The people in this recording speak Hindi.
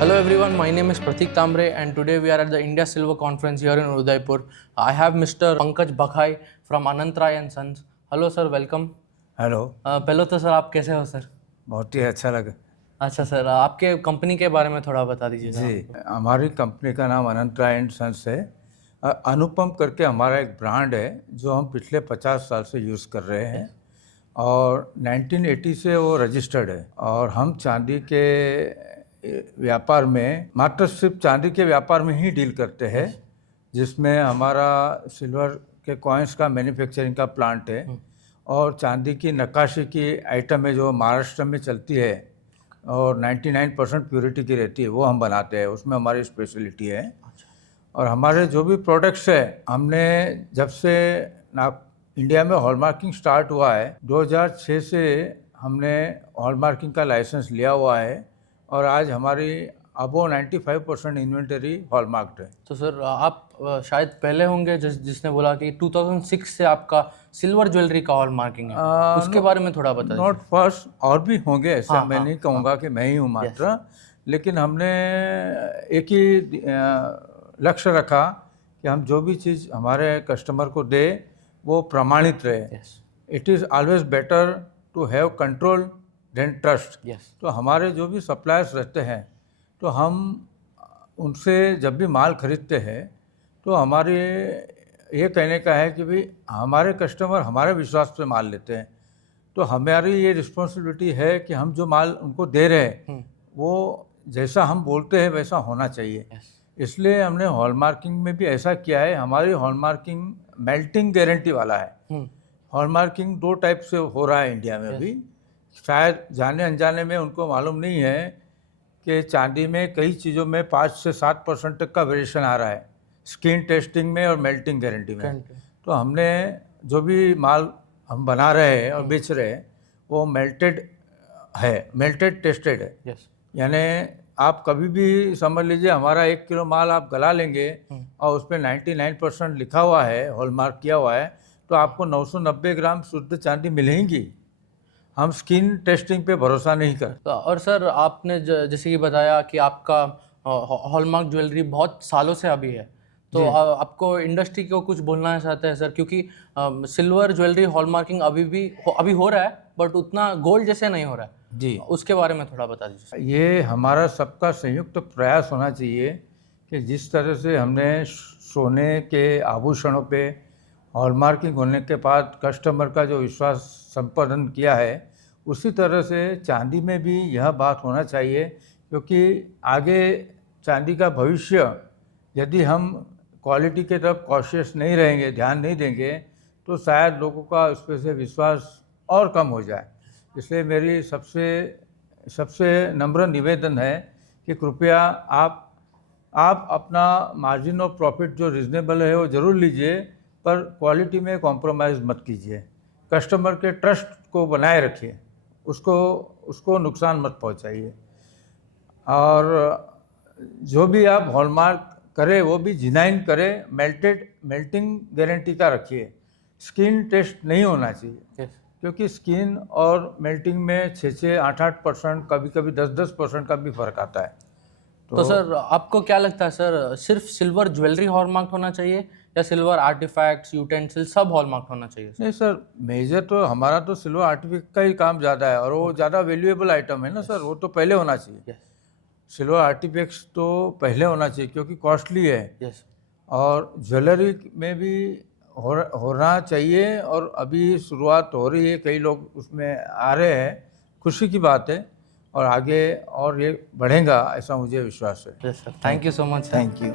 Hello everyone, my name is Pratik Tambre and today we are at the India Silver Conference here in Udaipur. I have Mr. Pankaj Bakhai from Anantray and Sons. Hello sir, welcome. Hello. पहले तो सर आप कैसे हो सर? बहुत ही अच्छा लगा। अच्छा सर, आपके कंपनी के बारे में थोड़ा बता दीजिए जी, हमारी कंपनी का नाम अनंतराय एंड सन्स है। अनुपम करके हमारा एक ब्रांड है जो हम पिछले 50 साल से यूज़ कर रहे हैं और 1980 से वो रजिस्टर्ड है। और हम चांदी के व्यापार में मात्र सिर्फ चांदी के व्यापार में ही डील करते हैं, जिसमें हमारा सिल्वर के कॉइन्स का मैन्युफैक्चरिंग का प्लांट है और चांदी की नक्काशी की आइटम है जो महाराष्ट्र में चलती है और 99% प्योरिटी की रहती है, वो हम बनाते हैं। उसमें हमारी स्पेशलिटी है। और हमारे जो भी प्रोडक्ट्स है, हमने जब से इंडिया में हॉलमार्किंग स्टार्ट हुआ है 2006 से हमने हॉलमार्किंग का लाइसेंस लिया हुआ है और आज हमारी अबो 95% इन्वेंटरी हॉलमार्क्ड है। तो सर आप शायद पहले होंगे जिसने बोला कि 2006 से आपका सिल्वर ज्वेलरी का हॉलमार्किंग है, उसके बारे में थोड़ा बता दीजिए। नॉट फर्स्ट, और भी होंगे ऐसा। मैं नहीं कहूँगा कि मैं ही हूँ मात्र, लेकिन हमने एक ही लक्ष्य रखा कि हम जो भी चीज़ हमारे कस्टमर को दे वो प्रमाणित रहे। It is always better to have control than trust. तो हमारे जो भी सप्लायर्स रहते हैं, तो हम उनसे जब भी माल खरीदते हैं तो हमारे ये कहने का है कि भाई हमारे कस्टमर हमारे विश्वास पे माल लेते हैं, तो हमारी ये रिस्पॉन्सिबिलिटी है कि हम जो माल उनको दे रहे हैं वो जैसा हम बोलते हैं वैसा होना चाहिए। इसलिए हमने हॉलमार्किंग में भी ऐसा किया है। हमारी हॉलमार्किंग मेल्टिंग गारंटी वाला है। हॉलमार्किंग 2 टाइप से हो रहा है इंडिया में भी। शायद जाने अनजाने में उनको मालूम नहीं है कि चांदी में कई चीज़ों में 5 से 7% तक का वेरिएशन आ रहा है, स्किन टेस्टिंग में और मेल्टिंग गारंटी में। तो हमने जो भी माल हम बना रहे हैं और बेच रहे हैं वो मेल्टेड है, मेल्टेड टेस्टेड है। यानी आप कभी भी समझ लीजिए हमारा 1 किलो माल आप गला लेंगे और उस पर 99% लिखा हुआ है, हॉलमार्क किया हुआ है, तो आपको 990 ग्राम शुद्ध चांदी मिलेंगी। हम स्किन टेस्टिंग पे भरोसा नहीं करते। और सर आपने जैसे कि बताया कि आपका हॉलमार्क ज्वेलरी बहुत सालों से अभी है, तो आपको इंडस्ट्री को कुछ बोलना चाहते हैं सर? क्योंकि सिल्वर ज्वेलरी हॉलमार्किंग अभी हो रहा है, बट उतना गोल्ड जैसे नहीं हो रहा है जी, उसके बारे में थोड़ा बता दीजिए। ये हमारा सबका संयुक्त प्रयास होना चाहिए कि जिस तरह से हमने सोने के आभूषणों पे हॉलमार्किंग होने के बाद कस्टमर का जो विश्वास संपादन किया है, उसी तरह से चांदी में भी यह बात होना चाहिए। क्योंकि आगे चांदी का भविष्य यदि हम क्वालिटी के तरफ कॉशियस नहीं रहेंगे, ध्यान नहीं देंगे, तो शायद लोगों का उस पर से विश्वास और कम हो जाए। इसलिए मेरी सबसे नम्र निवेदन है कि कृपया आप अपना मार्जिन ऑफ प्रॉफिट जो रिजनेबल है वो ज़रूर लीजिए, पर क्वालिटी में कॉम्प्रोमाइज़ मत कीजिए। कस्टमर के ट्रस्ट को बनाए रखिए, उसको नुकसान मत पहुंचाइए। और जो भी आप हॉलमार्क करें वो भी जिनाइन करें, मेल्टिंग गारंटी का रखिए। स्किन टेस्ट नहीं होना चाहिए क्योंकि स्किन और मेल्टिंग में 6-6, 8-8%, कभी-कभी 10-10% का भी फर्क आता है। तो सर आपको क्या लगता है सर, सिर्फ सिल्वर ज्वेलरी हॉलमार्क होना चाहिए या सिल्वर आर्टिफैक्ट्स, यूटेंसिल सब हॉलमार्क होना चाहिए? नहीं सर, मेजर तो हमारा तो सिल्वर आर्टिफैक्ट का ही काम ज़्यादा है और वो ज़्यादा वैल्यूएबल आइटम है ना सर, वो तो पहले होना चाहिए। सिल्वर आर्टिफैक्ट्स तो पहले होना चाहिए क्योंकि कॉस्टली है। और ज्वेलरी में भी होना चाहिए और अभी शुरुआत हो रही है, कई लोग उसमें आ रहे हैं, खुशी की बात है। और आगे और ये बढ़ेगा ऐसा मुझे विश्वास है। Thank you so much. Thank you.